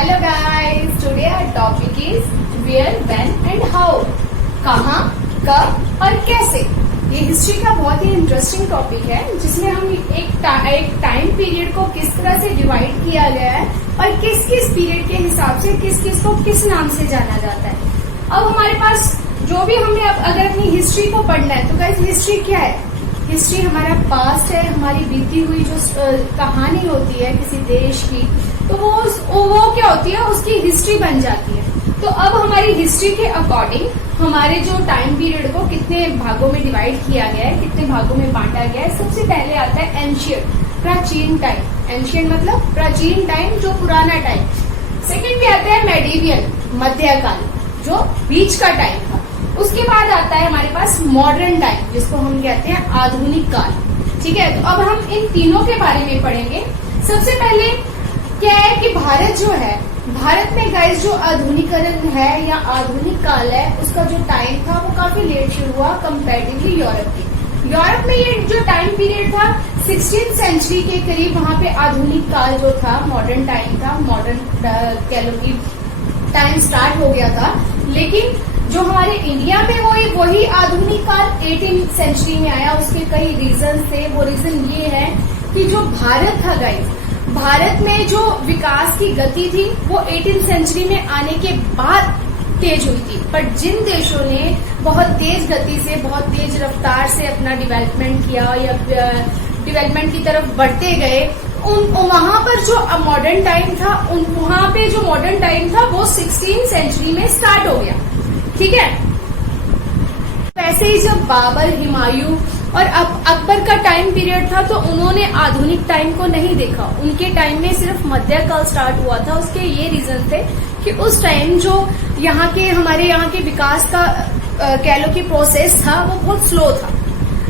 Hello guys, today our topic is where, when and how. कहाँ, कब और कैसे। ये हिस्ट्री का बहुत ही इंटरेस्टिंग टॉपिक है जिसमें हम एक टाइम पीरियड को किस तरह से डिवाइड किया गया है और किस किस पीरियड के हिसाब से किस किस को किस नाम से जाना जाता है। अब हमारे पास जो भी हमें अगर अपनी हिस्ट्री को पढ़ना है तो गाइस हिस्ट्री क्या है? हिस्ट्री हमारा पास्ट है, हमारी बीती हुई जो कहानी होती है किसी देश की, तो वो क्या होती है, उसकी हिस्ट्री बन जाती है। तो अब हमारी हिस्ट्री के अकॉर्डिंग हमारे जो टाइम पीरियड को कितने भागों में डिवाइड किया गया है, कितने भागों में बांटा गया है। सबसे पहले आता है एंशियंट, प्राचीन टाइम। एंशियंट मतलब प्राचीन टाइम, जो पुराना टाइम। सेकेंड पे आता है मेडिवियल, मध्यकाल, जो बीच का टाइम था। उसके बाद आता है हमारे पास मॉडर्न टाइम, जिसको हम कहते हैं आधुनिक काल। ठीक है, तो अब हम इन तीनों के बारे में पढ़ेंगे। सबसे पहले क्या है कि भारत जो है, भारत में गाइस जो आधुनिकरण है या आधुनिक काल है, उसका जो टाइम था वो काफी लेट शुरू हुआ कंपैरेटिवली यूरोप के। यूरोप में ये जो टाइम पीरियड था 16th सेंचुरी के करीब, वहां पे आधुनिक काल जो था, मॉडर्न टाइम था, मॉडर्न कह लो कि टाइम स्टार्ट हो गया था। लेकिन जो हमारे इंडिया में वही आधुनिक काल 18th सेंचुरी में आया। उसके कई रीजन थे। वो रीजन ये है कि जो भारत था गाइस, भारत में जो विकास की गति थी वो 18th सेंचुरी में आने के बाद तेज हुई थी। पर जिन देशों ने बहुत तेज गति से, बहुत तेज रफ्तार से अपना डेवलपमेंट किया या डेवलपमेंट की तरफ बढ़ते गए, वहां पर जो मॉडर्न टाइम था, वहां पे जो मॉडर्न टाइम था वो 16th सेंचुरी में स्टार्ट हो गया। ठीक है, वैसे ही जब बाबर, हुमायूं और अकबर का टाइम पीरियड था तो उन्होंने आधुनिक टाइम को नहीं देखा। उनके टाइम में सिर्फ मध्यकाल स्टार्ट हुआ था। उसके ये रीजन थे कि उस टाइम जो हमारे यहाँ के विकास का कह लो कि प्रोसेस था वो बहुत स्लो था।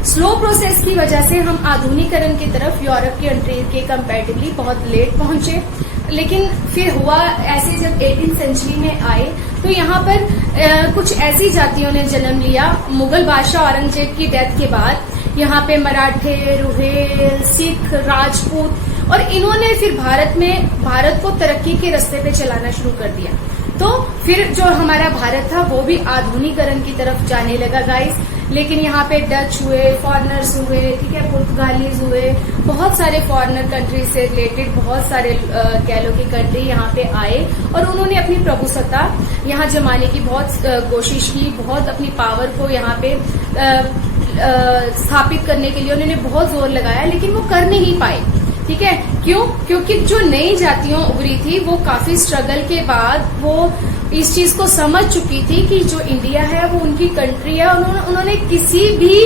स्लो प्रोसेस की वजह से हम आधुनिकरण की तरफ यूरोप की कंट्री के कंपैरेटिवली बहुत लेट पहुंचे। लेकिन फिर हुआ ऐसे, जब 18th सेंचुरी में आए तो यहाँ पर कुछ ऐसी जातियों ने जन्म लिया। मुगल बादशाह औरंगजेब की डेथ के बाद यहाँ पे मराठे, रुहेल, सिख, राजपूत, और इन्होंने फिर भारत को तरक्की के रास्ते पे चलाना शुरू कर दिया। तो फिर जो हमारा भारत था वो भी आधुनिकरण की तरफ जाने लगा गाइस। लेकिन यहाँ पे डच हुए, फॉरेनर्स हुए, ठीक है, पुर्तगालीज हुए, बहुत सारे फॉरेनर कंट्री से रिलेटेड बहुत सारे कह लो कि कंट्री यहाँ पे आए और उन्होंने अपनी प्रभुसत्ता यहाँ जमाने की बहुत कोशिश की। बहुत अपनी पावर को यहाँ पे स्थापित करने के लिए उन्होंने बहुत जोर लगाया, लेकिन वो कर नहीं पाए। ठीक है, क्यों? क्योंकि जो नई जातियों उभरी थी वो काफी स्ट्रगल के बाद वो इस चीज को समझ चुकी थी कि जो इंडिया है वो उनकी कंट्री है। उन्होंने किसी भी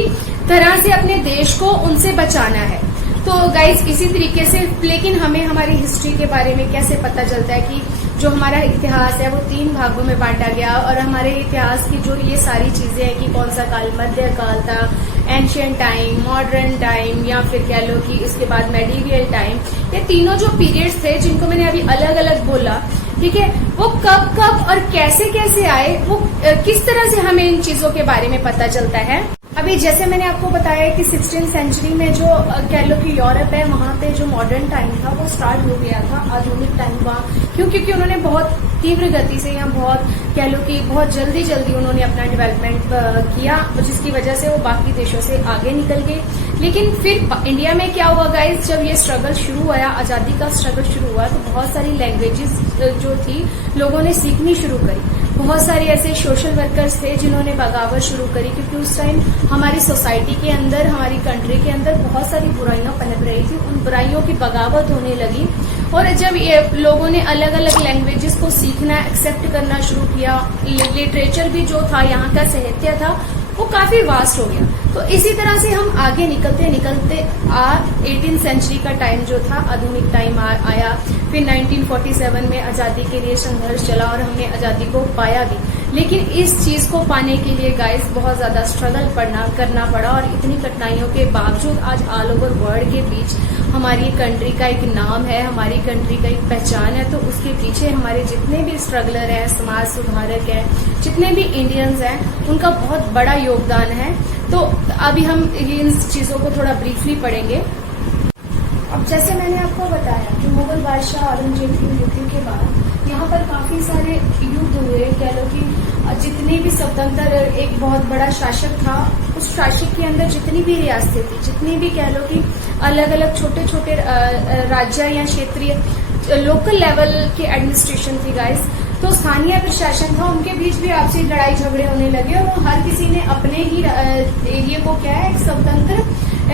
तरह से अपने देश को उनसे बचाना है। तो गाइस इसी तरीके से, लेकिन हमें हमारी हिस्ट्री के बारे में कैसे पता चलता है कि जो हमारा इतिहास है वो 3 भागों में बांटा गया, और हमारे इतिहास की जो ये सारी चीजें हैं कि कौन सा काल मध्यकाल था, एंशियंट टाइम, मॉडर्न टाइम, या फिर कह लो कि इसके बाद मेडिवियल टाइम, ये तीनों जो पीरियड्स थे जिनको मैंने अभी अलग अलग बोला, ठीक है, वो कब कब और कैसे कैसे आए, वो किस तरह से हमें इन चीजों के बारे में पता चलता है। अभी जैसे मैंने आपको बताया कि 16th सेंचुरी में जो कह लो कि यूरोप है, वहां पे जो मॉडर्न टाइम था वो स्टार्ट हो गया था, आधुनिक टाइम वहां, क्योंकि उन्होंने बहुत तीव्र गति से या बहुत कह लो कि बहुत जल्दी उन्होंने अपना डेवलपमेंट किया, जिसकी वजह से वो बाकी देशों से आगे निकल गए। लेकिन फिर इंडिया में क्या हुआ गाइस, जब ये स्ट्रगल शुरू हुआ, आजादी का स्ट्रगल शुरू हुआ, तो बहुत सारी लैंग्वेजेस जो थी लोगों ने सीखनी शुरू करी। बहुत सारे ऐसे सोशल वर्कर्स थे जिन्होंने बगावत शुरू करी, क्योंकि उस टाइम हमारी सोसाइटी के अंदर, हमारी कंट्री के अंदर बहुत सारी बुराइयां पनप रही थी। उन बुराइयों की बगावत होने लगी, और जब ये लोगों ने अलग अलग लैंग्वेजेस को सीखना, एक्सेप्ट करना शुरू किया, लिटरेचर भी जो था, यहाँ का साहित्य था, वो काफी वास्ट हो गया। तो इसी तरह से हम आगे निकलते 18th सेंचुरी का टाइम जो था, आधुनिक टाइम आया। फिर 1947 में आजादी के लिए संघर्ष चला और हमने आजादी को पाया भी। लेकिन इस चीज को पाने के लिए गाइस बहुत ज्यादा स्ट्रगल करना पड़ा, और इतनी कठिनाइयों के बावजूद आज ऑल ओवर वर्ल्ड के बीच हमारी कंट्री का एक नाम है, हमारी कंट्री का एक पहचान है। तो उसके पीछे हमारे जितने भी स्ट्रगलर हैं, समाज सुधारक हैं, जितने भी इंडियंस हैं, उनका बहुत बड़ा योगदान है। तो अभी हम इन चीजों को थोड़ा ब्रीफली पढ़ेंगे। अब जैसे मैंने आपको बताया कि मुगल मुगल बादशाह औरंगजेब की मृत्यु के बाद यहाँ पर काफी सारे युद्ध हुए। कह लो कि जितने भी स्वतंत्र एक बहुत बड़ा शासक था, उस शासक के अंदर जितनी भी रियासतें थी, जितनी भी कह लो कि अलग अलग छोटे छोटे राज्य या क्षेत्रीय लोकल लेवल की एडमिनिस्ट्रेशन थी गाइस, तो स्थानीय प्रशासन था, उनके बीच भी आपसी लड़ाई झगड़े होने लगे और हर किसी ने अपने ही एरिया को क्या है एक स्वतंत्र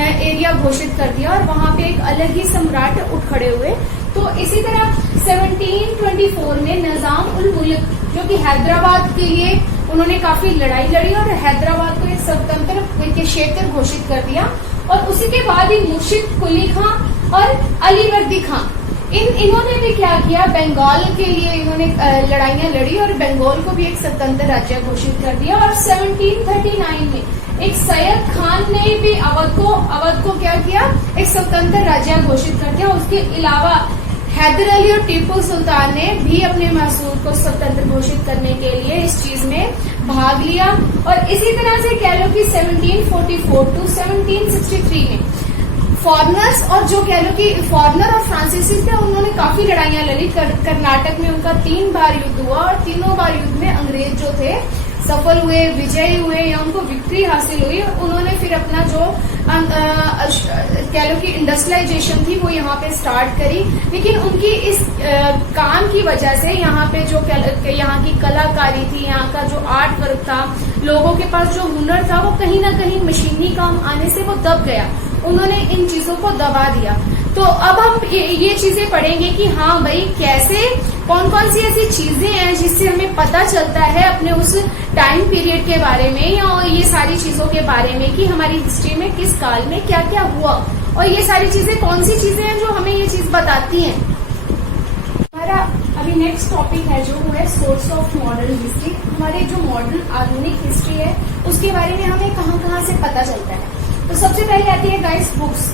एरिया घोषित कर दिया और वहां पे एक अलग ही सम्राट उठ खड़े हुए। तो इसी तरह 1724 में निजाम उल मुल्क जो कि हैदराबाद के लिए उन्होंने काफी लड़ाई लड़ी और हैदराबाद को एक स्वतंत्र क्षेत्र घोषित कर दिया। और उसी के बाद ही मुर्शिद कुली खां और अलीवर्दी खां इन्होंने भी क्या किया, बंगाल के लिए इन्होंने लड़ाइयां लड़ी और बंगाल को भी एक स्वतंत्र राज्य घोषित कर दिया। और 1739 में एक सैयद खान ने भी अवध को क्या किया, एक स्वतंत्र राज्य घोषित कर दिया। उसके अलावा हैदर अली और टीपू सुल्तान ने भी अपने मैसूर को स्वतंत्र घोषित करने के लिए इस चीज में भाग लिया। और इसी तरह से कह लो कि 1744 टू 1763 में फॉरनर्स और जो कह लो कि फॉरनर और फ्रांसीसी थे, उन्होंने काफी लड़ाइयां लड़ी। कर्नाटक में उनका 3 बार युद्ध हुआ और तीनों बार युद्ध में अंग्रेज जो थे सफल हुए, विजयी हुए या उनको विक्ट्री हासिल हुई। उन्होंने फिर अपना जो कह लो कि इंडस्ट्रियलाइजेशन थी वो यहाँ पे स्टार्ट करी। लेकिन उनकी इस काम की वजह से यहाँ पे जो यहाँ की कलाकारी थी, यहाँ का जो आर्ट वर्क था, लोगों के पास जो हुनर था, वो कहीं ना कहीं मशीनी काम आने से वो दब गया। उन्होंने इन चीजों को दबा दिया। तो अब हम ये चीजें पढ़ेंगे कि हाँ भाई कैसे कौन कौन सी ऐसी चीजें हैं जिससे हमें पता चलता है अपने उस टाइम पीरियड के बारे में या ये सारी चीजों के बारे में कि हमारी हिस्ट्री में किस काल में क्या क्या हुआ और ये सारी चीजें कौन सी चीजें हैं जो हमें ये चीज बताती हैं। हमारा अभी नेक्स्ट टॉपिक है जो है सोर्स ऑफ मॉडर्न हिस्ट्री। हमारे जो मॉडर्न आधुनिक हिस्ट्री है उसके बारे में हमें कहाँ से पता चलता है। तो सबसे पहले आती है गाइस बुक्स।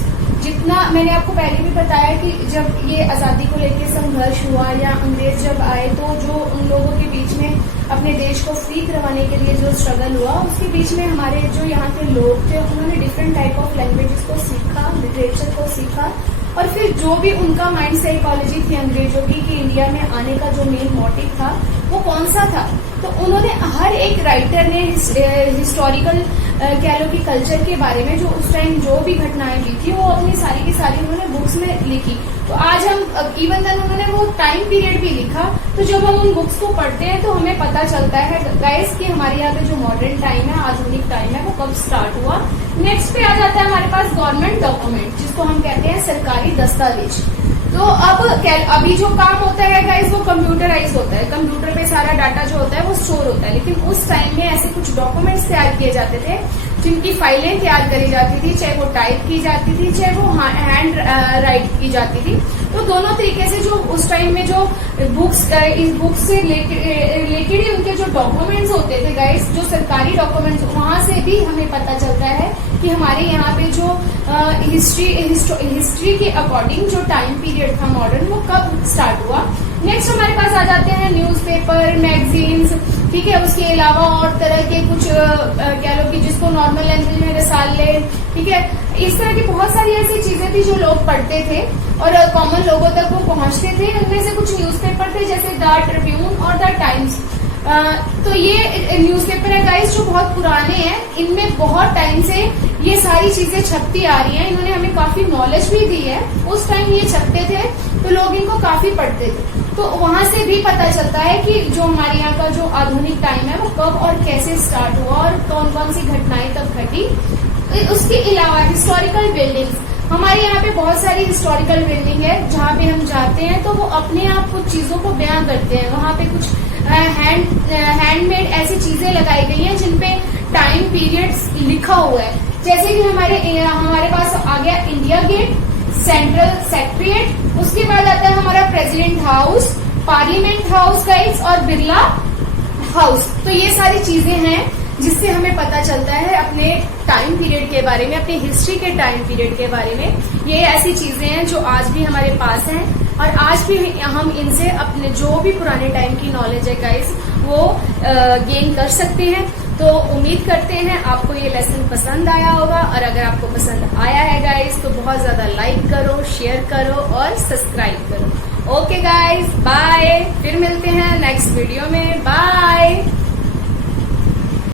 जितना मैंने आपको पहले भी बताया कि जब ये आजादी को लेकर संघर्ष हुआ या अंग्रेज जब आए तो जो उन लोगों के बीच में अपने देश को फ्री करवाने के लिए जो स्ट्रगल हुआ, उसके बीच में हमारे जो यहाँ के लोग थे उन्होंने डिफरेंट टाइप ऑफ लैंग्वेजेस को सीखा, लिटरेचर को सीखा और फिर जो भी उनका माइंड साइकोलॉजी थी अंग्रेजों की कि इंडिया में आने का जो मेन मोटिव था वो कौन सा था। तो उन्होंने हर एक राइटर ने हिस्टोरिकल कह लो कि कल्चर के बारे में जो उस टाइम जो भी घटनाएं हुई थी वो अपनी सारी की सारी उन्होंने बुक्स में लिखी। तो आज हम इवन देन उन्होंने वो टाइम पीरियड भी लिखा। तो जब हम उन बुक्स को पढ़ते हैं तो हमें पता चलता है गाइस कि हमारे यहाँ पे जो मॉडर्न टाइम है, आधुनिक टाइम है, वो कब स्टार्ट हुआ। नेक्स्ट पे आ जाता है हमारे पास गवर्नमेंट डॉक्यूमेंट, जिसको हम कहते हैं सरकारी दस्तावेज। तो अब अभी जो काम होता है गाइस वो कंप्यूटराइज होता है, कंप्यूटर पे सारा डाटा जो होता है वो स्टोर होता है। लेकिन उस टाइम में ऐसे कुछ डॉक्यूमेंट्स तैयार किए जाते थे जिनकी फाइलें तैयार करी जाती थी, चाहे वो टाइप की जाती थी, चाहे वो हैंड राइट की जाती थी। तो दोनों तरीके से जो उस टाइम में जो इस बुक्स से रिलेटेड ही उनके जो डॉक्यूमेंट्स होते थे गाइस, जो सरकारी डॉक्यूमेंट्स, वहां से भी हमें पता चलता है कि हमारे यहाँ पे जो हिस्ट्री के अकॉर्डिंग जो टाइम पीरियड था मॉडर्न, वो कब स्टार्ट हुआ। नेक्स्ट हमारे पास आ जाते हैं न्यूज़पेपर, मैगजीन्स, ठीक है। उसके अलावा और तरह के कुछ कह लो कि जिसको नॉर्मल लैंग्वेज में रसाले, ठीक है, इस तरह की बहुत सारी ऐसी चीजें थी जो लोग पढ़ते थे और कॉमन लोगों तक वो पहुंचते थे। इनमें से कुछ न्यूज़पेपर थे जैसे द ट्रिब्यून और द टाइम्स। तो ये न्यूज़पेपर है गाइस जो बहुत पुराने हैं, इनमें बहुत टाइम से ये सारी चीजें छपती आ रही हैं। इन्होंने हमें काफी नॉलेज भी दी है। उस टाइम ये छपते थे तो लोग इनको काफी पढ़ते थे। तो वहां से भी पता चलता है कि जो हमारे यहाँ का जो आधुनिक टाइम है वो कब और कैसे स्टार्ट हुआ और कौन कौन सी घटनाएं तब घटी। उसके अलावा हिस्टोरिकल बिल्डिंग्स, हमारे यहाँ पे बहुत सारी हिस्टोरिकल बिल्डिंग है जहाँ पे हम जाते हैं तो वो अपने आप कुछ चीजों को बयां करते हैं। वहाँ पे कुछ हैंडमेड ऐसी चीजें लगाई गई हैं जिनपे टाइम पीरियड्स लिखा हुआ है। जैसे कि हमारे पास आ गया इंडिया गेट, सेंट्रल सेक्रेटरीट, उसके बाद आता है हमारा president house, parliament house guys और बिरला हाउस। तो ये सारी चीजें हैं जिससे हमें पता चलता है अपने टाइम पीरियड के बारे में, अपनी हिस्ट्री के टाइम पीरियड के बारे में। ये ऐसी चीजें हैं जो आज भी हमारे पास हैं और आज भी हम इनसे अपने जो भी पुराने टाइम की नॉलेज है गाइस वो गेन कर सकते हैं। तो उम्मीद करते हैं आपको ये लेसन पसंद आया होगा, और अगर आपको पसंद आया है गाइस तो बहुत ज्यादा लाइक करो, शेयर करो और सब्सक्राइब करो। ओके गाइस, बाय, फिर मिलते हैं नेक्स्ट वीडियो में। बाय।